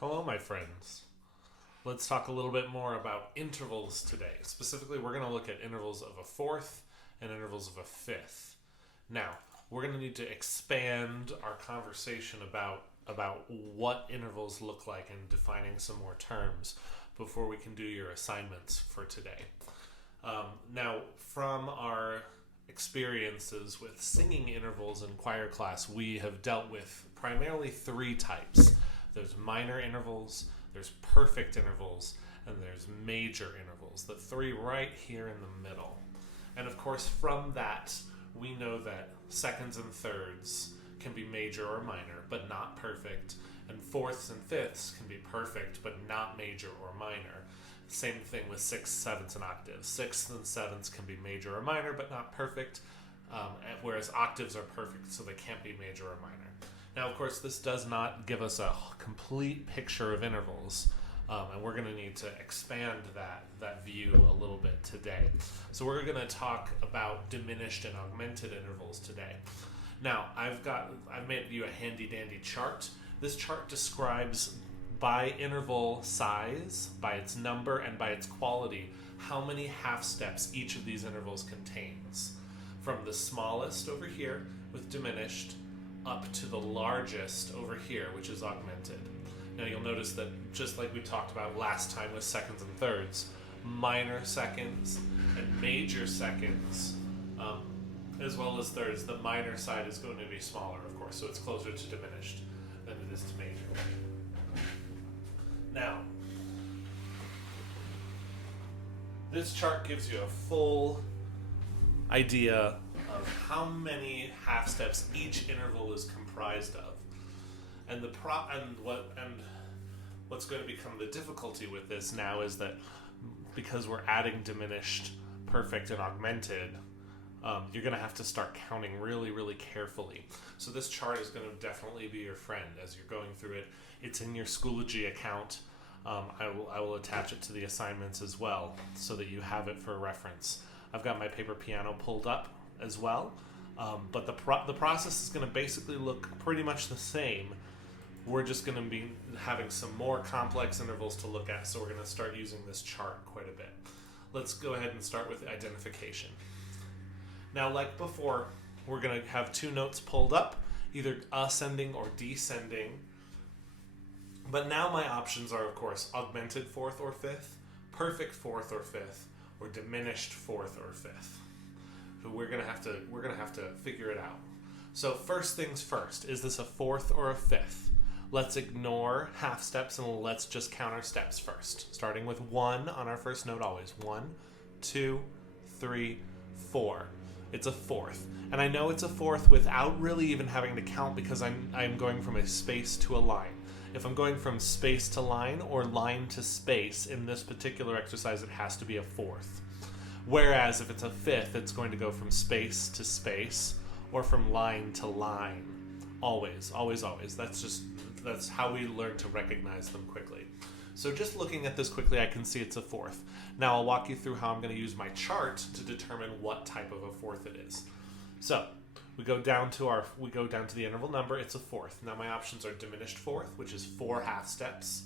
Hello, my friends. Let's talk a little bit more about intervals today. Specifically, we're going to look at intervals of a fourth and intervals of a fifth. Now, we're going to need to expand our conversation about what intervals look like and defining some more terms before we can do your assignments for today. Now, from our experiences with singing intervals in choir class, we have dealt with primarily three types. There's minor intervals, there's perfect intervals, and there's major intervals. The three right here in the middle. And of course, from that, we know that seconds and thirds can be major or minor, but not perfect. And fourths and fifths can be perfect, but not major or minor. Same thing with sixths, sevenths, and octaves. Sixths and sevenths can be major or minor, but not perfect, whereas octaves are perfect, so they can't be major or minor. Now, of course, this does not give us a complete picture of intervals, and we're going to need to expand that view a little bit today. So we're going to talk about diminished and augmented intervals today. Now, I've made you a handy-dandy chart. This chart describes by interval size, by its number, and by its quality, how many half steps each of these intervals contains. From the smallest over here with diminished, up to the largest over here, which is augmented. Now you'll notice that just like we talked about last time with seconds and thirds, minor seconds and major seconds, as well as thirds, the minor side is going to be smaller, of course, so it's closer to diminished than it is to major. Now, this chart gives you a full idea of how many half steps each interval is comprised of, and what's going to become the difficulty with this now is that because we're adding diminished, perfect, and augmented, you're going to have to start counting really, really carefully. So this chart is going to definitely be your friend as you're going through it. It's in your Schoology account. I will attach it to the assignments as well so that you have it for reference. I've got my paper piano pulled up as well, but the process is going to basically look pretty much the same. We're just going to be having some more complex intervals to look at, so we're going to start using this chart quite a bit. Let's go ahead and start with identification. Now, like before, we're going to have two notes pulled up, either ascending or descending. But now my options are, of course, augmented fourth or fifth, perfect fourth or fifth, or diminished fourth or fifth. So we're gonna have to figure it out. So first things first, is this a fourth or a fifth? Let's ignore half steps and let's just count our steps first. Starting with 1 on our first note always. 1, 2, 3, 4. It's a fourth. And I know it's a fourth without really even having to count because I'm going from a space to a line. If I'm going from space to line or line to space in this particular exercise, it has to be a fourth. Whereas if it's a fifth, it's going to go from space to space or from line to line. Always, always, always. That's how we learn to recognize them quickly. So just looking at this quickly, I can see it's a fourth. Now I'll walk you through how I'm going to use my chart to determine what type of a fourth it is. So we go down to the interval number. It's a fourth. Now my options are diminished fourth, which is 4 half steps,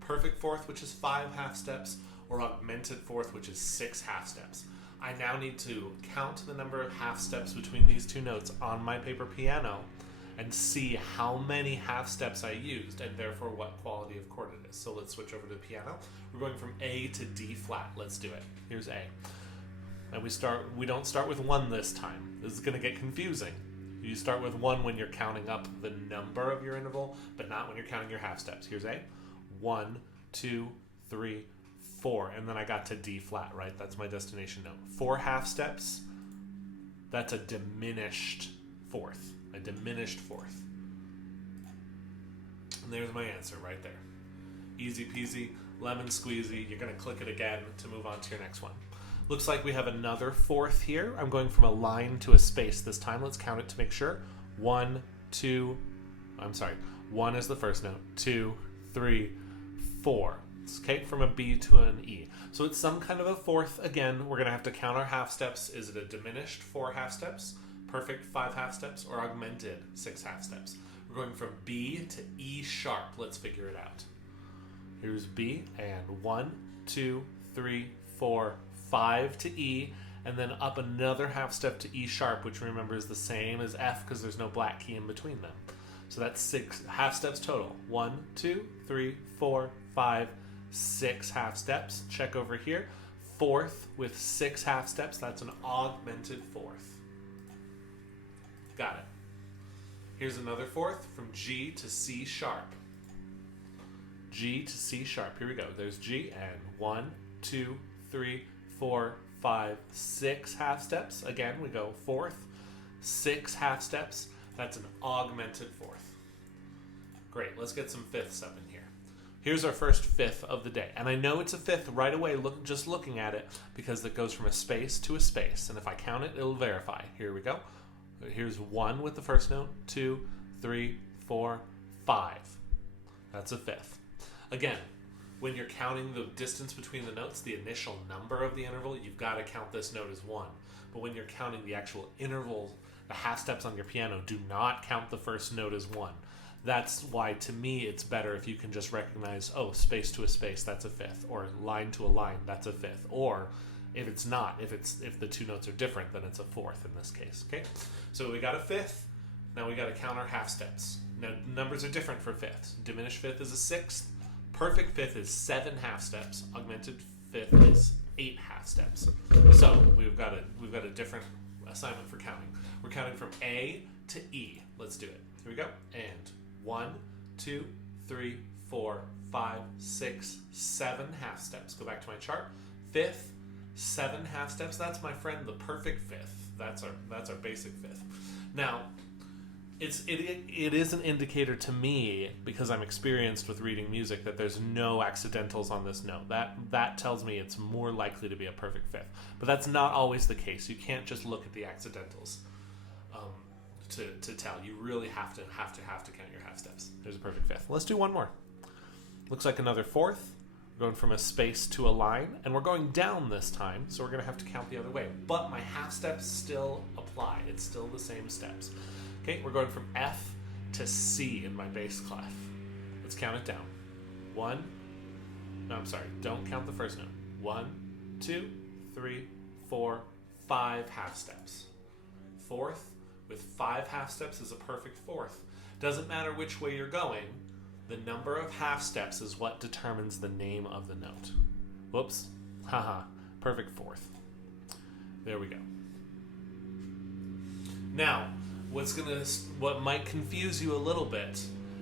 perfect fourth, which is 5 half steps, or augmented fourth, which is 6 half steps. I now need to count the number of half steps between these two notes on my paper piano and see how many half steps I used, and therefore what quality of chord it is. So let's switch over to the piano. We're going from A to D flat. Let's do it. Here's A. And we don't start with 1 this time. This is going to get confusing. You start with 1 when you're counting up the number of your interval, but not when you're counting your half steps. Here's A. 1, 2, 3, 4. And then I got to D flat, right? That's my destination note. 4 half steps. That's a diminished fourth. A diminished fourth. And there's my answer right there. Easy peasy, lemon squeezy. You're going to click it again to move on to your next one. Looks like we have another fourth here. I'm going from a line to a space this time. Let's count it to make sure. 1 is the first note. 2, 3, 4. Okay, from a B to an E. So it's some kind of a fourth. Again, we're going to have to count our half steps. Is it a diminished 4 half steps, perfect 5 half steps, or augmented 6 half steps? We're going from B to E sharp. Let's figure it out. Here's B, and 1, 2, 3, 4, 5 to E, and then up another half step to E sharp, which remember is the same as F because there's no black key in between them. So that's 6 half steps total. 1, 2, 3, 4, 5, 6 half steps. Check over here. Fourth with 6 half steps. That's an augmented fourth. Got it. Here's another fourth from G to C sharp. G to C sharp. Here we go. There's G, and 1, 2, 3, 4, 5, 6 half steps. Again, we go fourth, 6 half steps. That's an augmented fourth. Great. Let's get some fifths up in here. Here's our first fifth of the day. And I know it's a fifth right away just looking at it because it goes from a space to a space. And if I count it, it'll verify. Here we go. Here's 1 with the first note, 2, 3, 4, 5. That's a fifth. Again, when you're counting the distance between the notes, the initial number of the interval, you've got to count this note as 1. But when you're counting the actual interval, the half steps on your piano, do not count the first note as 1. That's why, to me, it's better if you can just recognize, oh, space to a space, that's a fifth, or line to a line, that's a fifth, or if it's not, if the two notes are different, then it's a fourth in this case. Okay, so we got a fifth. Now we got to count our half steps. Now numbers are different for fifths. Diminished fifth is a sixth. Perfect fifth is 7 half steps. Augmented fifth is 8 half steps. So we've got a different assignment for counting. We're counting from A to E. Let's do it. Here we go. And 1, 2, 3, 4, 5, 6, 7 half steps. Go back to my chart. Fifth, 7 half steps. That's, my friend, the perfect fifth. That's our basic fifth. Now, it is an indicator to me, because I'm experienced with reading music, that there's no accidentals on this note. That tells me it's more likely to be a perfect fifth. But that's not always the case. You can't just look at the accidentals to tell. You really have to count your half steps. There's a perfect fifth. Let's do one more. Looks like another fourth. We're going from a space to a line, and we're going down this time, so we're going to have to count the other way. But my half steps still apply. It's still the same steps. Okay, we're going from F to C in my bass clef. Let's count it down. Don't count the first note. 1, 2, 3, 4, 5 half steps. Fourth with 5 half steps is a perfect fourth. Doesn't matter which way you're going, the number of half steps is what determines the name of the note. Whoops. Haha. Perfect fourth. There we go. Now, what might confuse you a little bit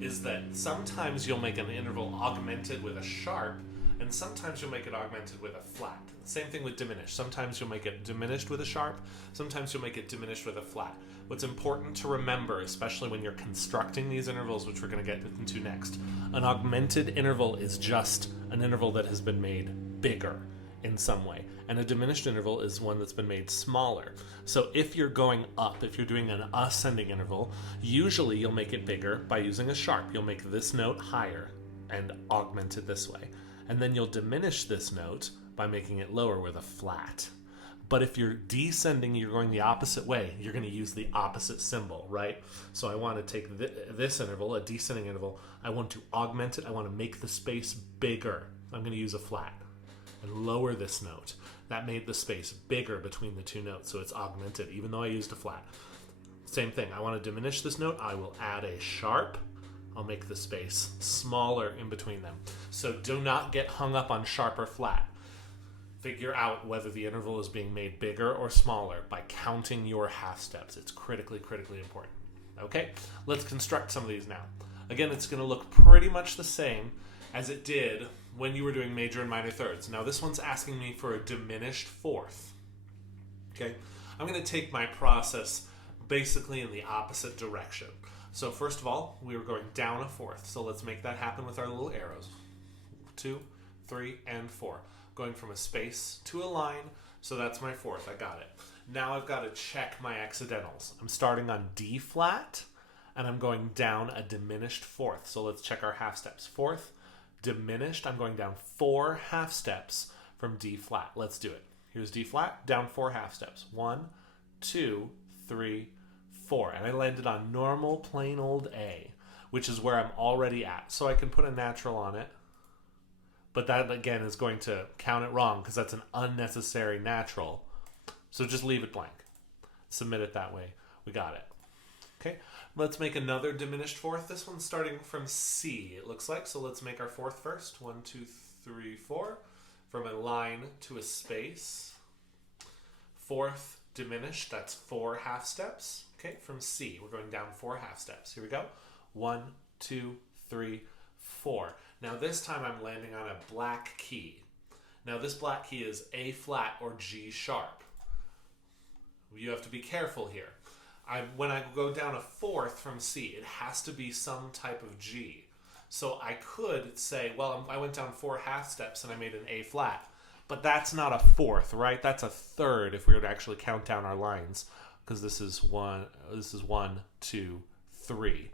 is that sometimes you'll make an interval augmented with a sharp, and sometimes you'll make it augmented with a flat. Same thing with diminished. Sometimes you'll make it diminished with a sharp, sometimes you'll make it diminished with a flat. What's important to remember, especially when you're constructing these intervals, which we're going to get into next, an augmented interval is just an interval that has been made bigger in some way, and a diminished interval is one that's been made smaller. So if you're going up, if you're doing an ascending interval, usually you'll make it bigger by using a sharp. You'll make this note higher and augment it this way, and then you'll diminish this note by making it lower with a flat. But if you're descending, you're going the opposite way, you're going to use the opposite symbol, right? So I want to take this interval, a descending interval, I want to augment it, I want to make the space bigger. I'm going to use a flat and lower this note. That made the space bigger between the two notes, so it's augmented, even though I used a flat. Same thing, I want to diminish this note, I will add a sharp. I'll make the space smaller in between them. So do not get hung up on sharp or flat. Figure out whether the interval is being made bigger or smaller by counting your half steps. It's critically important. Okay, let's construct some of these now. Again, it's going to look pretty much the same as it did when you were doing major and minor thirds. Now this one's asking me for a diminished fourth. Okay, I'm going to take my process basically in the opposite direction. So first of all, we were going down a fourth. So let's make that happen with our little arrows. 2, 3, and 4. Going from a space to a line, so that's my fourth. I got it. Now I've got to check my accidentals. I'm starting on D flat, and I'm going down a diminished fourth. So let's check our half steps. Fourth, diminished, I'm going down 4 half steps from D flat. Let's do it. Here's D flat, down 4 half steps. 1, 2, 3, 4. And I landed on normal, plain old A, which is where I'm already at. So I can put a natural on it. But that, again, is going to count it wrong because that's an unnecessary natural. So just leave it blank. Submit it that way. We got it. Okay, let's make another diminished fourth. This one's starting from C, it looks like. So let's make our fourth first. 1, 2, 3, 4. From a line to a space. Fourth diminished, that's 4 half steps. Okay, from C, we're going down 4 half steps. Here we go. 1, 2, 3, 4. Now this time I'm landing on a black key. Now this black key is A flat or G sharp. You have to be careful here. When I go down a fourth from C, it has to be some type of G. So I could say, well, I went down 4 half steps and I made an A flat. But that's not a fourth, right? That's a third if we were to actually count down our lines. Because this is 1, 2, 3.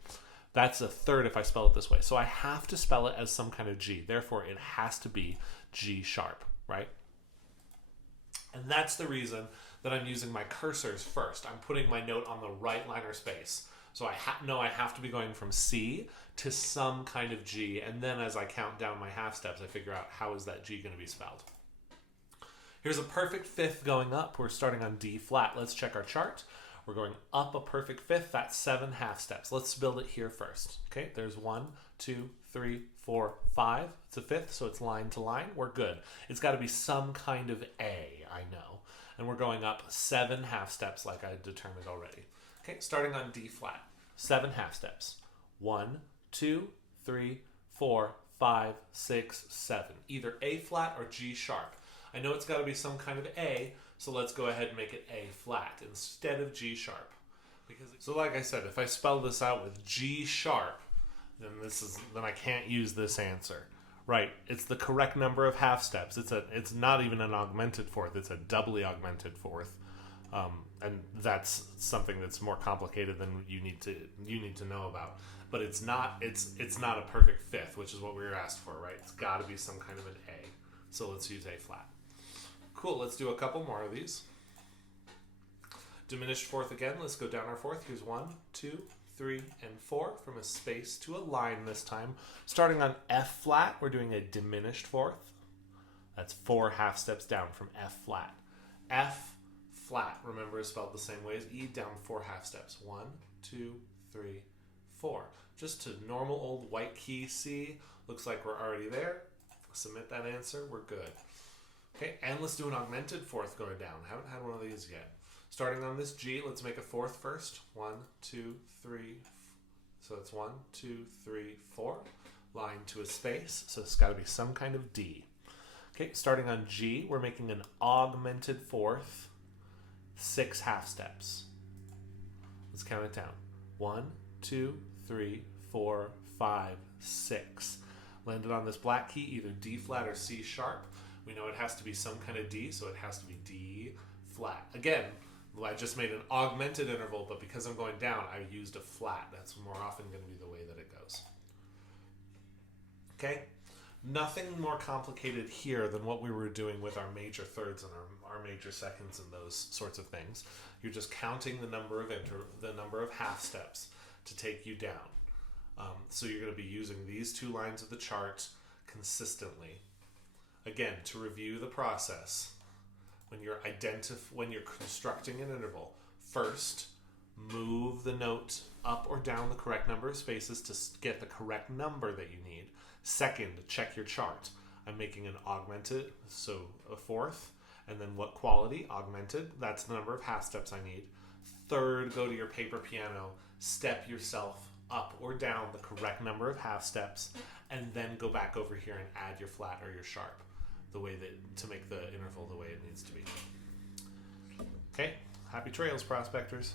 That's a third if I spell it this way. So I have to spell it as some kind of G. Therefore, it has to be G sharp, right? And that's the reason that I'm using my cursors first. I'm putting my note on the right line or space. So I know I have to be going from C to some kind of G. And then as I count down my half steps, I figure out how is that G going to be spelled. Here's a perfect fifth going up. We're starting on D flat. Let's check our chart. We're going up a perfect fifth. That's 7 half steps. Let's build it here first. Okay, there's 1, 2, 3, 4, 5. It's a fifth, so it's line to line. We're good. It's got to be some kind of A, I know. And we're going up 7 half steps like I determined already. Okay, starting on D flat. 7 half steps. 1, 2, 3, 4, 5, 6, 7. Either A flat or G sharp. I know it's got to be some kind of A, so let's go ahead and make it A flat instead of G sharp. So like I said, if I spell this out with G sharp, then I can't use this answer. Right, it's the correct number of half steps. It's not even an augmented fourth, it's a doubly augmented fourth. And that's something that's more complicated than you need to know about. But it's not a perfect fifth, which is what we were asked for, right? It's got to be some kind of an A. So let's use A flat. Cool, let's do a couple more of these. Diminished fourth again. Let's go down our fourth. Here's 1, 2, 3, and 4 from a space to a line this time. Starting on F flat, we're doing a diminished fourth. That's 4 half steps down from F flat. F flat, remember, is spelled the same way as E, down 4 half steps. 1, 2, 3, 4. Just to normal old white key C. Looks like we're already there. Submit that answer. We're good. Okay, and let's do an augmented fourth going down. Haven't had one of these yet. Starting on this G, let's make a fourth first. 1, 2, 3. So it's 1, 2, 3, 4. Line to a space. So it's got to be some kind of D. Okay, starting on G, we're making an augmented fourth. 6 half steps. Let's count it down. 1, 2, 3, 4, 5, 6. Landed on this black key, either D flat or C sharp. We know it has to be some kind of D, so it has to be D flat. Again, I just made an augmented interval, but because I'm going down, I used a flat. That's more often going to be the way that it goes. Okay? Nothing more complicated here than what we were doing with our major thirds and our major seconds and those sorts of things. You're just counting the number of half steps to take you down. So you're going to be using these 2 lines of the chart consistently. Again, to review the process, when you're constructing an interval, first move the note up or down the correct number of spaces to get the correct number that you need. Second, check your chart. I'm making an augmented, so a fourth, and then what quality? Augmented. That's the number of half steps I need. Third, go to your paper piano, step yourself up or down the correct number of half steps, and then go back over here and add your flat or your sharp to make the interval the way it needs to be. Okay, happy trails, prospectors.